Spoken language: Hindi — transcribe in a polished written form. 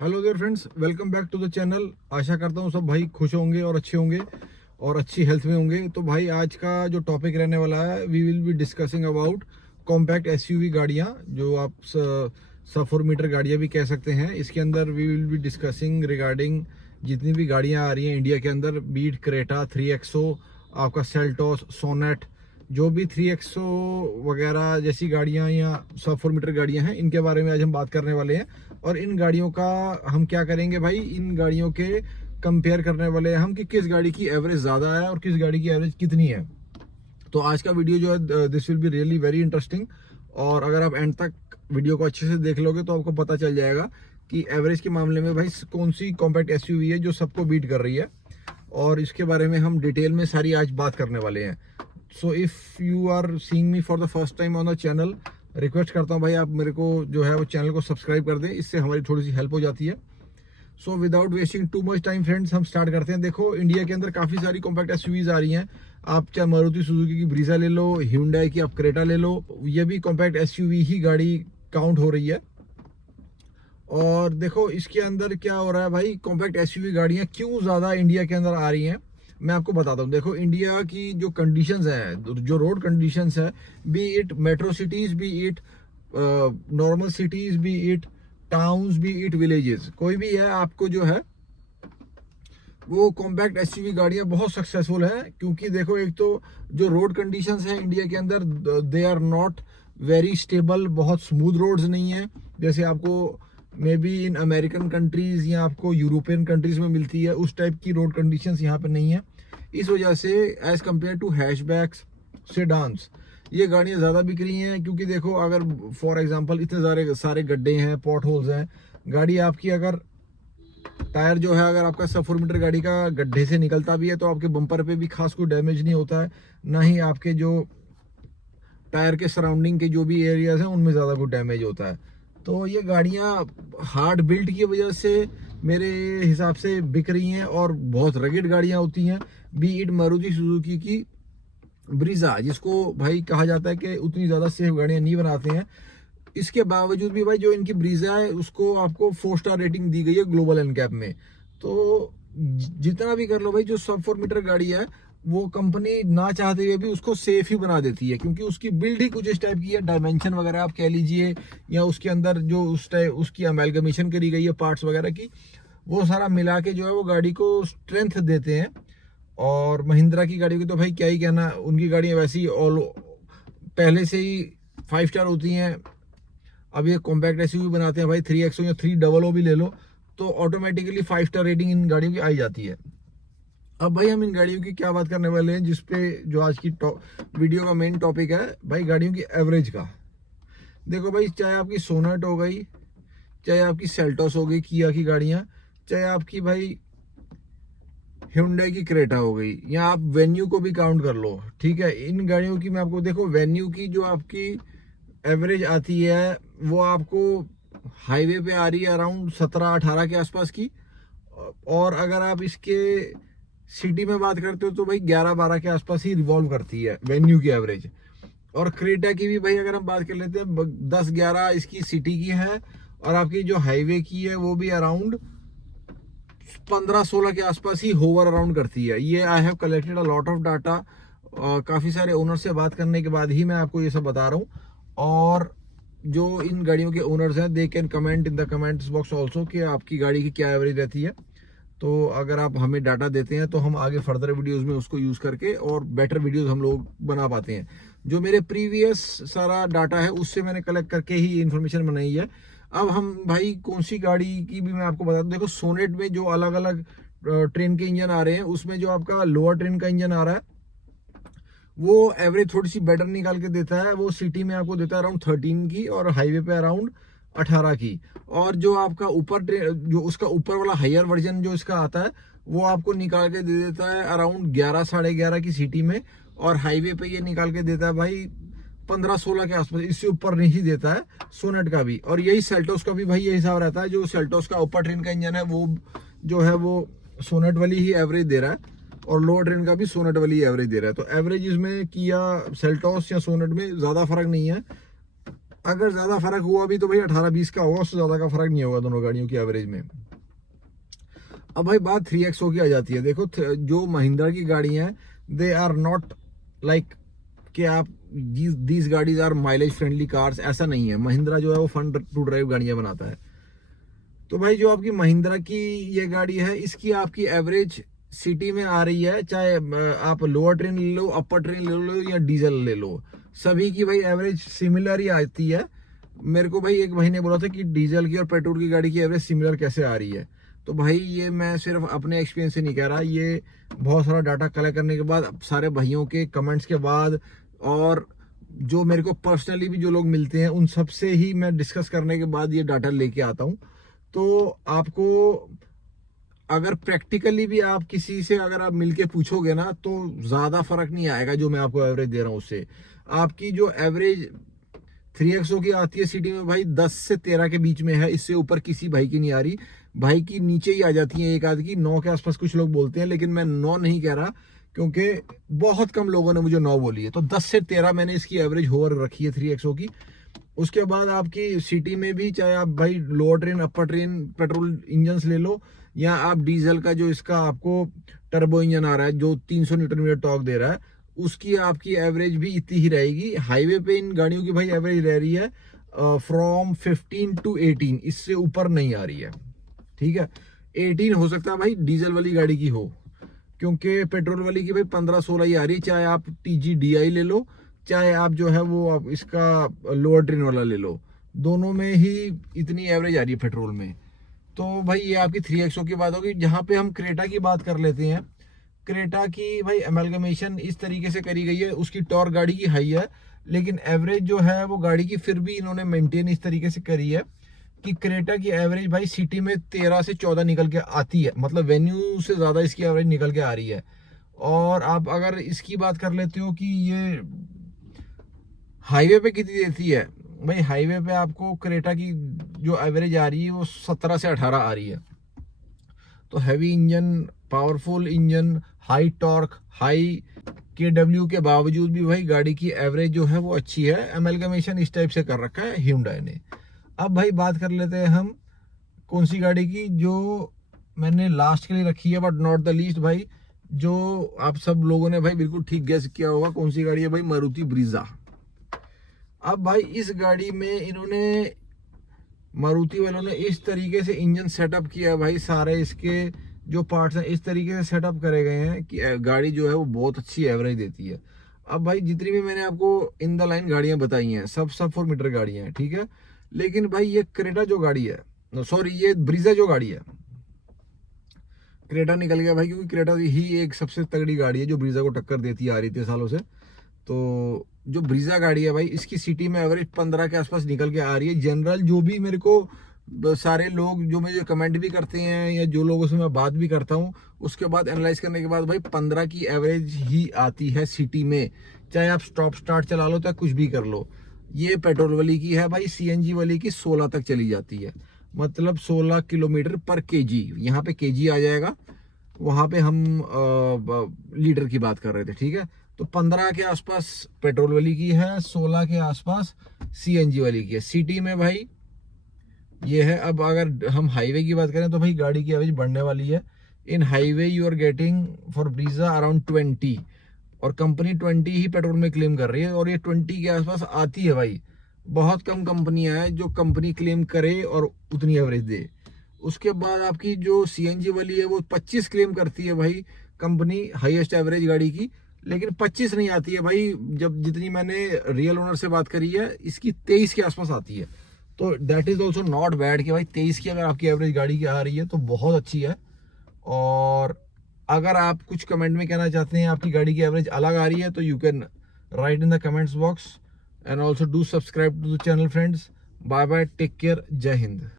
Hello there friends, welcome back to the channel. आशा करता हूँ सब भाई खुश होंगे और अच्छे होंगे और अच्छी हेल्थ में होंगे। तो भाई आज का जो टॉपिक रहने वाला है, we will be discussing about compact SUV गाड़ियाँ, जो आप सब 4 मीटर गाड़ियाँ भी कह सकते हैं। इसके अंदर we will be discussing regarding जितनी भी गाड़ियाँ आ रही हैं इंडिया के अंदर, बीट क्रेटा, 3XO, आपका सेल्टोस, सोनेट, जो भी 3XO वगैरह जैसी गाड़ियाँ या सब 4 मीटर गाड़ियाँ हैं, इनके बारे में आज हम बात करने वाले हैं। और इन गाड़ियों का हम क्या करेंगे भाई, इन गाड़ियों के कंपेयर करने वाले हैं हम कि किस गाड़ी की एवरेज ज़्यादा है और किस गाड़ी की एवरेज कितनी है। तो आज का वीडियो जो है, this will be really very interesting. और अगर आप एंड तक वीडियो को अच्छे से देख लोगे तो आपको पता चल जाएगा कि एवरेज के मामले में भाई कौन सी कॉम्पैक्ट एसयूवी है जो सबको बीट कर रही है। और इसके बारे में हम डिटेल में सारी आज बात करने वाले हैं। So if you are seeing me for the first time on the channel, request करता हूँ भाई आप मेरे को जो है वो चैनल को सब्सक्राइब कर दें, इससे हमारी थोड़ी सी हेल्प हो जाती है। So without wasting too much time friends, हम स्टार्ट करते हैं। देखो, इंडिया के अंदर काफ़ी सारी कॉम्पैक्ट एसयूवीज आ रही हैं। आप चाहे मारुति सुजुकी की ब्रीजा ले लो, hyundai की आप क्रेटा ले लो, ये भी कॉम्पैक्ट एसयूवी ही गाड़ी काउंट हो रही है। और देखो इसके अंदर क्या हो रहा है भाई, कॉम्पैक्ट एसयूवी गाड़ियाँ क्यों ज़्यादा इंडिया के अंदर आ रही हैं, मैं आपको बताता हूँ। देखो, इंडिया की जो कंडीशंस हैं, जो रोड कंडीशंस है, B it metro cities, B it normal cities, B it towns, B it villages, कोई भी है, आपको जो है वो कॉम्पैक्ट एसयूवी गाड़ियाँ बहुत सक्सेसफुल है। क्योंकि देखो, एक तो जो रोड कंडीशंस हैं इंडिया के अंदर, they are not very stable, बहुत स्मूथ रोड्स नहीं है जैसे आपको maybe in American countries या आपको यूरोपियन कंट्रीज में मिलती है। उस टाइप की रोड कंडीशंस यहाँ पे नहीं है। इस वजह से as compared to hatchbacks, sedans, ये गाड़ियाँ ज़्यादा बिक रही हैं। क्योंकि देखो, अगर फॉर एग्जांपल इतने सारे गड्ढे हैं, पॉट होल्स हैं, गाड़ी आपकी अगर टायर जो है, अगर आपका सब 4 मीटर गाड़ी का गड्ढे से निकलता भी है तो आपके बम्पर पे भी खास कोई डैमेज नहीं होता है, ना ही आपके जो टायर के सराउंडिंग के जो भी एरियाज हैं उनमें ज़्यादा कोई डैमेज होता है। तो ये गाड़ियाँ हार्ड बिल्ट की वजह से मेरे हिसाब से बिक रही हैं और बहुत रगेड गाड़ियाँ होती हैं। बी इट मारुति सुजुकी की ब्रीजा, जिसको भाई कहा जाता है कि उतनी ज़्यादा सेफ गाड़ियाँ नहीं बनाते हैं, इसके बावजूद भी भाई जो इनकी ब्रीजा है उसको आपको 4 स्टार रेटिंग दी गई है ग्लोबल एनकैप में। तो जितना भी कर लो भाई, जो सब 4 मीटर गाड़ी है वो कंपनी ना चाहते हुए भी उसको सेफ ही बना देती है, क्योंकि उसकी बिल्ड ही कुछ इस टाइप की है, डायमेंशन वगैरह आप कह लीजिए, या उसके अंदर जो उस टाइप उसकी अमेलगमेशन करी गई है पार्ट्स वगैरह की, वो सारा मिला के जो है वो गाड़ी को स्ट्रेंथ देते हैं। और महिंद्रा की गाड़ी की तो भाई क्या ही कहना, उनकी गाड़ियाँ वैसे ही ऑल पहले से ही 5 स्टार होती हैं। अब ये कॉम्पैक्ट एसयूवी बनाते हैं भाई, 3XO या 300 भी ले लो तो ऑटोमेटिकली 5 स्टार रेटिंग इन गाड़ियों की आई जाती है। अब भाई हम इन गाड़ियों की क्या बात करने वाले हैं, जिसपे जो आज की वीडियो का मेन टॉपिक है भाई, गाड़ियों की एवरेज का। देखो भाई, चाहे आपकी सोनेट हो गई, चाहे आपकी सेल्टोस हो गई किया की गाड़ियाँ, चाहे आपकी भाई Hyundai की क्रेटा हो गई, या आप वेन्यू को भी काउंट कर लो, ठीक है। इन गाड़ियों की मैं आपको, देखो वेन्यू की जो आपकी एवरेज आती है वो आपको हाईवे पे आ रही है अराउंड 17-18 के आसपास की। और अगर आप इसके सिटी में बात करते हो तो भाई 11-12 के आसपास ही रिवॉल्व करती है वेन्यू की एवरेज। और क्रेटा की भी भाई अगर हम बात कर लेते हैं, 10-11 इसकी सिटी की है, और आपकी जो हाईवे की है वो भी अराउंड 15-16 के आसपास ही होवर अराउंड करती है। ये I have collected a lot of data, काफ़ी सारे ओनर से बात करने के बाद ही मैं आपको ये सब बता रहा हूँ। और जो इन गाड़ियों के ओनर्स हैं, they can comment in the comments box also कि आपकी गाड़ी की क्या एवरेज रहती है। तो अगर आप हमें डाटा देते हैं तो हम आगे फर्दर वीडियोस में उसको यूज़ करके और बेटर वीडियोस हम लोग बना पाते हैं। जो मेरे प्रीवियस सारा डाटा है उससे मैंने कलेक्ट करके ही इन्फॉर्मेशन बनाई है। अब हम भाई कौन सी गाड़ी की भी मैं आपको बता दूं। देखो, सोनेट में जो अलग अलग ट्रेन के इंजन आ रहे हैं, उसमें जो आपका लोअर ट्रेन का इंजन आ रहा है वो एवरेज थोड़ी सी बेटर निकाल के देता है। वो सिटी में आपको देता है अराउंड 13 की और हाईवे पे अराउंड 18 की। और जो आपका ऊपर जो उसका ऊपर वाला हायर वर्जन जो इसका आता है वो आपको निकाल के दे देता है अराउंड 11-11.5 की सिटी में, और हाईवे पे ये निकाल के देता है भाई 15-16 के आसपास, इससे ऊपर नहीं देता है सोनेट का भी। और यही सेल्टोस का भी भाई यही हिसाब रहता है। जो सेल्टोस का ऊपर ट्रेन का इंजन है वो जो है वो सोनेट वाली ही एवरेज दे रहा है, और लोअर ट्रेन का भी सोनेट वाली एवरेज दे रहा है। तो एवरेज इसमें किया सेल्टोस या सोनेट में ज़्यादा फर्क नहीं है। अगर ज़्यादा फर्क हुआ भी तो भाई 18-20 का होगा, उससे ज़्यादा का फर्क नहीं होगा दोनों गाड़ियों की एवरेज में। अब भाई बात 3XO की आ जाती है। देखो जो महिंद्रा की गाड़ी हैं, दे आर नॉट लाइक कि आप दीज गाड़ीज आर माइलेज फ्रेंडली कार्स, ऐसा नहीं है। महिंद्रा जो है वो फन टू ड्राइव गाड़ियां बनाता है। तो भाई जो आपकी महिंद्रा की ये गाड़ी है, इसकी आपकी एवरेज सिटी में आ रही है, चाहे आप लोअर ट्रेन ले लो, अपर ट्रेन ले लो या डीजल ले लो, सभी की भाई एवरेज सिमिलर ही आती है। मेरे को भाई एक भाई ने बोला था कि डीजल की और पेट्रोल की गाड़ी की एवरेज सिमिलर कैसे आ रही है। तो भाई ये मैं सिर्फ अपने एक्सपीरियंस से नहीं कह रहा, ये बहुत सारा डाटा कलेक्ट करने के बाद, सारे भाइयों के कमेंट्स के बाद, और जो मेरे को पर्सनली भी जो लोग मिलते हैं उन सब से ही मैं डिस्कस करने के बाद ये डाटा लेके आता हूँ। तो आपको अगर प्रैक्टिकली भी आप किसी से अगर आप मिलके पूछोगे ना, तो ज्यादा फर्क नहीं आएगा जो मैं आपको एवरेज दे रहा हूँ उससे। आपकी जो एवरेज 3XO की आती है सिटी में भाई 10 से 13 के बीच में है, इससे ऊपर किसी भाई की नहीं आ रही। भाई की नीचे ही आ जाती है एक आध की, 9 के आसपास कुछ लोग बोलते हैं, लेकिन मैं 9 नहीं कह रहा क्योंकि बहुत कम लोगों ने मुझे 9 बोली है। तो 10 से 13 मैंने इसकी एवरेज होवर रखी है 3XO की। उसके बाद आपकी सिटी में भी, चाहे आप भाई लोअर ट्रेन अपर ट्रेन पेट्रोल इंजन ले लो, या आप डीजल का जो इसका आपको टर्बो इंजन आ रहा है जो 300 न्यूटन मीटर टॉर्क दे रहा है, उसकी आपकी एवरेज भी इतनी ही रहेगी। हाईवे पे इन गाड़ियों की भाई एवरेज रह रही है फ्रॉम 15 to 18, इससे ऊपर नहीं आ रही है। ठीक है, 18 हो सकता है भाई डीजल वाली गाड़ी की हो, क्योंकि पेट्रोल वाली की भाई 15-16 ही आ रही है, चाहे आप TGDI ले लो, चाहे आप जो है वो आप इसका लोअर ट्रेन वाला ले लो, दोनों में ही इतनी एवरेज आ रही है पेट्रोल में। तो भाई ये आपकी 3XO की बात होगी। जहां पे हम क्रेटा की बात कर लेते हैं, क्रेटा की भाई एमलगमेशन इस तरीके से करी गई है, उसकी टॉर्क गाड़ी की हाई है, लेकिन एवरेज जो है वो गाड़ी की फिर भी इन्होंने मेंटेन इस तरीके से करी है कि क्रेटा की एवरेज भाई सिटी में 13 से 14 निकल के आती है, मतलब वेन्यू से ज्यादा इसकी एवरेज निकल के आ रही है। और आप अगर इसकी बात कर लेते हो कि ये हाईवे पे कितनी देती है, भाई हाईवे पे आपको क्रेटा की जो एवरेज आ रही है वो 17 से 18 आ रही है। तो heavy engine, powerful engine, high torque, high KW के बावजूद भी भाई गाड़ी की एवरेज जो है वो अच्छी है। एमलगमेशन इस टाइप से कर रखा है Hyundai ने। अब भाई बात कर लेते हैं हम कौन सी गाड़ी की, जो मैंने लास्ट के लिए रखी है बट नॉट द लीस्ट भाई, जो आप सब लोगों ने भाई बिल्कुल ठीक गेस किया होगा कौन सी गाड़ी है भाई, मारुति ब्रीजा। अब भाई इस गाड़ी में इन्होंने, मारुति वालों ने इस तरीके से इंजन सेटअप किया है भाई, सारे इसके जो पार्ट्स हैं इस तरीके से सेटअप करे गए हैं कि गाड़ी जो है वो बहुत अच्छी एवरेज देती है। अब भाई जितनी भी मैंने आपको इन द लाइन गाड़ियां बताई हैं सब 4 मीटर गाड़ियां हैं, ठीक है। लेकिन भाई ये क्रेटा जो गाड़ी है, सॉरी ये ब्रीजा जो गाड़ी है, क्रेटा निकल गया भाई क्योंकि क्रेटा ही एक सबसे तगड़ी गाड़ी है जो ब्रीजा को टक्कर देती आ रही थी सालों से। तो जो ब्रीजा गाड़ी है भाई, इसकी सिटी में एवरेज 15 के आसपास निकल के आ रही है। जनरल जो भी मेरे को सारे लोग जो मुझे कमेंट भी करते हैं या जो लोगों से मैं बात भी करता हूँ, उसके बाद एनालाइज करने के बाद भाई 15 की एवरेज ही आती है सिटी में, चाहे आप स्टॉप स्टार्ट चला लो चाहे कुछ भी कर लो। ये पेट्रोल वाली की है भाई, CNG वाली की 16 तक चली जाती है, मतलब 16 किलोमीटर पर kg। यहाँ पे kg आ जाएगा, वहां पे हम लीटर की बात कर रहे थे, ठीक है। तो 15 के आसपास पेट्रोल वाली की है, 16 के आसपास CNG वाली की है सिटी में भाई, ये है। अब अगर हम हाईवे की बात करें तो भाई गाड़ी की एवरेज बढ़ने वाली है। In highway you are getting for Brezza around 20, और कंपनी 20 ही पेट्रोल में क्लेम कर रही है, और ये 20 के आसपास आती है भाई। बहुत कम कंपनियां हैं जो कंपनी क्लेम करे और उतनी एवरेज दे। उसके बाद आपकी जो CNG वाली है वो 25 क्लेम करती है भाई कंपनी, हाईएस्ट एवरेज गाड़ी की, लेकिन 25 नहीं आती है भाई। जब जितनी मैंने रियल ओनर से बात करी है, इसकी 23 के आसपास आती है। तो that is also not bad कि भाई 23 की अगर आपकी एवरेज गाड़ी की आ रही है तो बहुत अच्छी है। और अगर आप कुछ कमेंट में कहना चाहते हैं आपकी गाड़ी की एवरेज अलग आ रही है, तो you can write in the comments box, and also do subscribe to the channel friends. Bye bye, take care, जय हिंद।